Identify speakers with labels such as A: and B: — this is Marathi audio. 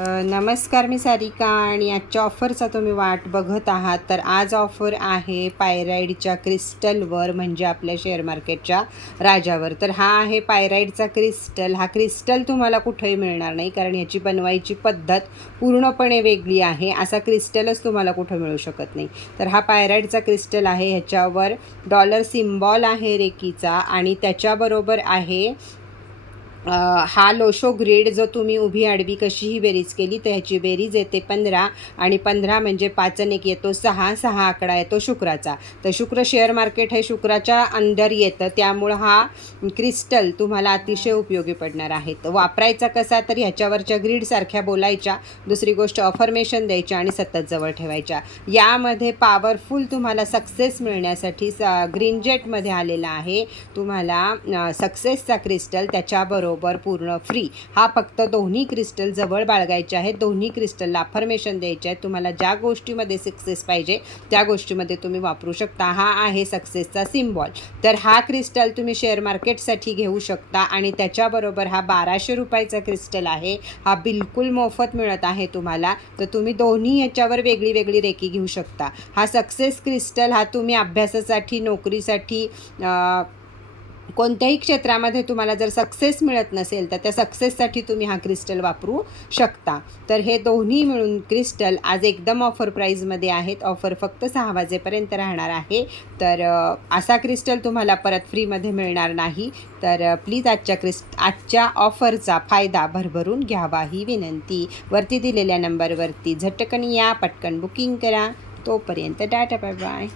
A: नमस्कार मी सारिका आणि आजच्या ऑफरचा तुम्ही वाट बघत आहात. तर आज ऑफर आहे पायराईडच्या क्रिस्टलवर म्हणजे आपल्या शेअर मार्केटच्या राजावर. तर हा आहे पायराईडचा क्रिस्टल हा क्रिस्टल तुम्हाला कुठेही मिळणार नाही कारण याची बनवायची पद्धत पूर्णपणे वेगळी आहे. असा क्रिस्टलच तुम्हाला कुठं मिळू शकत नाही. तर हा पायराईडचा क्रिस्टल आहे ह्याच्यावर डॉलर सिम्बॉल आहे रेकीचा आणि त्याच्याबरोबर आहे हा लोशो ग्रीड जो तुम्ही उभी आडवी कशीही बेरीज केली तर ह्याची बेरीज येते पंधरा आणि पंधरा म्हणजे पाचन एक येतो सहा सहा आकडा येतो शुक्राचा. तर शुक्र शेअर मार्केट हे शुक्राच्या अंडर येतं त्यामुळं हा क्रिस्टल तुम्हाला अतिशय उपयोगी पडणार आहे. तर वापरायचा कसा तर ह्याच्यावरच्या ग्रीडसारख्या बोलायच्या दुसरी गोष्ट अफर्मेशन द्यायच्या आणि सतत जवळ ठेवायच्या. यामध्ये पॉवरफुल तुम्हाला सक्सेस मिळण्यासाठी स ग्रीन जेटमध्ये आलेला आहे. तुम्हाला सक्सेसचा क्रिस्टल त्याच्याबरोबर पूर्ण फ्री हा फक्त दोन्ही क्रिस्टल जवळ बाळगायचे आहेत. दोन्ही क्रिस्टलला अफर्मेशन द्यायचे आहेत. तुम्हाला ज्या गोष्टीमध्ये सक्सेस पाहिजे त्या गोष्टीमध्ये तुम्ही वापरू शकता. हा आहे सक्सेसचा सिम्बॉल तर हा क्रिस्टल तुम्ही शेअर मार्केटसाठी घेऊ शकता आणि त्याच्याबरोबर हा बाराशे रुपयाचा क्रिस्टल आहे. हा बिलकुल मोफत मिळत आहे तुम्हाला. तर तुम्ही दोन्ही याच्यावर वेगळी वेगळी रेकी घेऊ शकता. हा सक्सेस क्रिस्टल हा तुम्ही अभ्यासासाठी नोकरीसाठी कोणत्याही क्षेत्रामध्ये तुम्हाला जर सक्सेस मिळत नसेल तर त्या सक्सेससाठी तुम्ही हा क्रिस्टल वापरू शकता. तर हे दोन्ही मिळून क्रिस्टल आज एकदम ऑफर प्राईजमध्ये आहेत. ऑफर फक्त सहा वाजेपर्यंत राहणार आहे. तर असा क्रिस्टल तुम्हाला परत फ्रीमध्ये मिळणार नाही. तर प्लीज आजच्या क्रिस्ट आजच्या ऑफरचा फायदा भरभरून घ्यावा ही विनंती. वरती दिलेल्या नंबरवरती झटकन या पटकन बुकिंग करा. तोपर्यंत डाटा बाय बाय